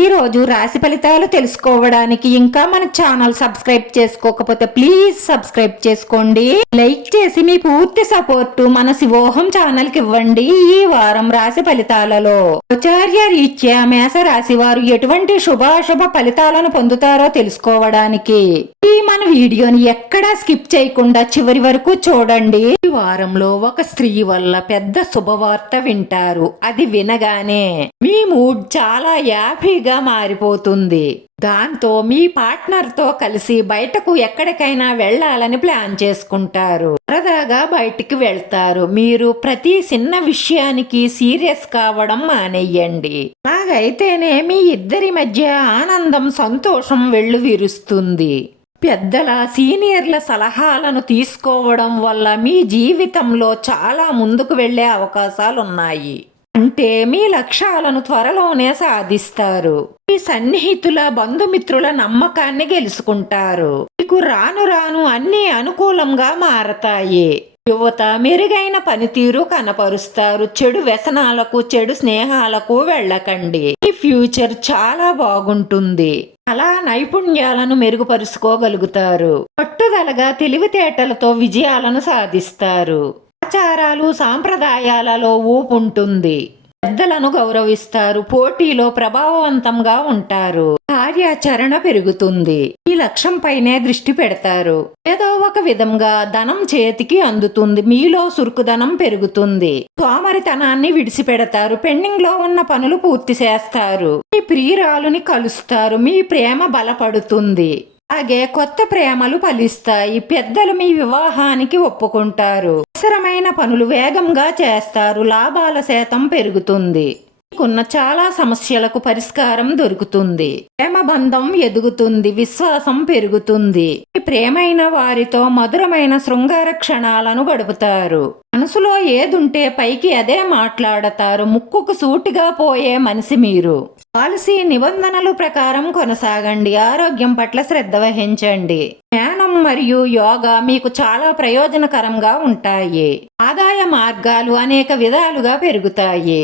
ఈ రోజు రాశి ఫలితాలు తెలుసుకోవడానికి ఇంకా మన ఛానల్ సబ్స్క్రైబ్ చేసుకోకపోతే ప్లీజ్ సబ్స్క్రైబ్ చేసుకోండి. లైక్ చేసి మీ పూర్తి సపోర్ట్ మన శివోహం ఛానల్కి ఇవ్వండి ఈ వారం రాశి ఫలితాలలో. ఆచార్య రీత్యా మేష రాశి వారు ఎటువంటి శుభాశుభ ఫలితాలను పొందుతారో తెలుసుకోవడానికి ఈ మన వీడియోని ఎక్కడా స్కిప్ చేయకుండా చివరి వరకు చూడండి. ఈ వారంలో ఒక స్త్రీ వల్ల పెద్ద శుభవార్త వింటారు. అది వినగానే మీ మూడ్ చాలా హ్యాపీగా మారిపోతుంది. దాంతో మీ పార్ట్నర్తో కలిసి బయటకు ఎక్కడికైనా వెళ్ళాలని ప్లాన్ చేసుకుంటారు. సరదాగా బయటికి వెళ్తారు. మీరు ప్రతి చిన్న విషయానికి సీరియస్ కావడం మానేయండి. అలాగైతేనే మీ ఇద్దరి మధ్య ఆనందం సంతోషం వెళ్ళు విరుస్తుంది. పెద్దల సీనియర్ల సలహాలను తీసుకోవడం వల్ల మీ జీవితంలో చాలా ముందుకు వెళ్ళే అవకాశాలున్నాయి. అంటే మీ లక్ష్యాలను త్వరలోనే సాధిస్తారు. మీ సన్నిహితుల బంధుమిత్రుల నమ్మకాన్ని గెలుచుకుంటారు. మీకు రాను రాను అన్ని అనుకూలంగా మారతాయి. యువత మెరుగైన పనితీరు కనపరుస్తారు. చెడు వ్యసనాలకు చెడు స్నేహాలకు వెళ్ళకండి. ఈ ఫ్యూచర్ చాలా బాగుంటుంది. అలా నైపుణ్యాలను మెరుగుపరుచుకోగలుగుతారు. పట్టుదలగా తెలివితేటలతో విజయాలను సాధిస్తారు. ఆచారాలు సాంప్రదాయాలలో ఊపుంటుంది. పెద్దలను గౌరవిస్తారు పోటీలో ప్రభావవంతంగా ఉంటారు. కార్యాచరణ పెరుగుతుంది. ఈ లక్ష్యం పైనే దృష్టి పెడతారు. ఏదో ఒక విధంగా ధనం చేతికి అందుతుంది. మీలో సురుకుదనం పెరుగుతుంది. సోమరితనాన్ని విడిచిపెడతారు. పెండింగ్లో ఉన్న పనులు పూర్తి చేస్తారు. మీ ప్రియురాలుని కలుస్తారు. మీ ప్రేమ బలపడుతుంది. అలాగే కొత్త ప్రేమలు ఫలిస్తాయి. పెద్దలు మీ వివాహానికి ఒప్పుకుంటారు. అవసరమైన పనులు వేగంగా చేస్తారు. లాభాల శాతం పెరుగుతుంది. మీకున్న చాలా సమస్యలకు పరిష్కారం దొరుకుతుంది. ప్రేమ బంధం ఎదుగుతుంది విశ్వాసం పెరుగుతుంది. మీ ప్రేమైన వారితో మధురమైన శృంగార క్షణాలను గడుపుతారు. మనసులో ఏదుంటే పైకి అదే మాట్లాడతారు. ముక్కుకు సూటిగా పోయే మనిషి మీరు. పాలసీ నిబంధనలు ప్రకారం కొనసాగండి. ఆరోగ్యం పట్ల శ్రద్ధ వహించండి. ధ్యానం మరియు యోగా మీకు చాలా ప్రయోజనకరంగా ఉంటాయి. ఆదాయ మార్గాలు అనేక విధాలుగా పెరుగుతాయి.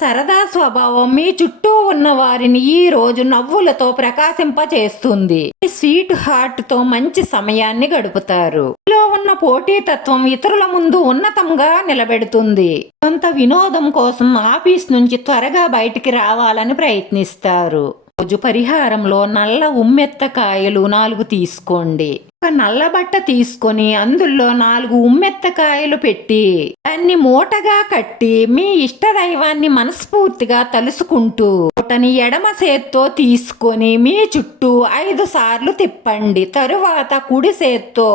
సరదా స్వభావం మీ చుట్టూ ఉన్న వారిని ఈ రోజు నవ్వులతో ప్రకాశింపచేస్తుంది. మీ స్వీట్ హార్ట్తో మంచి సమయాన్ని గడుపుతారు. మీలో ఉన్న పోటీతత్వం ఇతరుల ముందు ఉన్నతంగా నిలబెడుతుంది. కొంత వినోదం కోసం ఆఫీస్ నుంచి త్వరగా బయటికి రావాలని ప్రయత్నిస్తారు. రోజు పరిహారంలో నల్ల ఉమ్మెత్తకాయలు నాలుగు తీసుకోండి. ఒక నల్ల బట్ట తీసుకొని అందులో నాలుగు ఉమ్మెత్తకాయలు పెట్టి దాన్ని మూటగా కట్టి మీ ఇష్ట దైవాన్ని మనస్ఫూర్తిగా తలుసుకుంటూ మూటని ఎడమ చేత్తో తీసుకొని మీ చుట్టూ ఐదు సార్లు తిప్పండి. తరువాత కుడి చేత్తో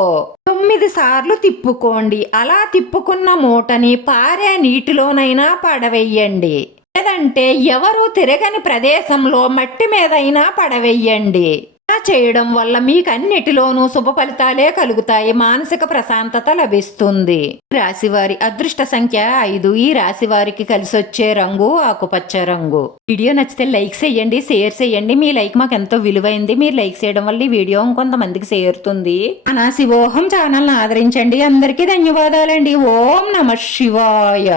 తొమ్మిది సార్లు తిప్పుకోండి. అలా తిప్పుకున్న మూటని పారే నీటిలోనైనా పడవేయండి. లేదంటే ఎవరు తిరగని ప్రదేశంలో మట్టి మీదైనా పడవేయండి. ఇలా చేయడం వల్ల మీకు అన్నిటిలోనూ శుభ ఫలితాలే కలుగుతాయి. మానసిక ప్రశాంతత లభిస్తుంది. రాశివారి అదృష్ట సంఖ్య ఐదు. ఈ రాశి వారికి కలిసి వచ్చే రంగు ఆకుపచ్చ రంగు. వీడియో నచ్చితే లైక్ చేయండి షేర్ చేయండి. మీ లైక్ మాకు ఎంతో విలువైంది. మీరు లైక్ చేయడం వల్ల ఈ వీడియో ఇంకొంతమందికి చేరుతుంది. మన శివోహం ఛానల్ ఆదరించండి. అందరికీ ధన్యవాదాలండి. ఓం నమ శివాయ.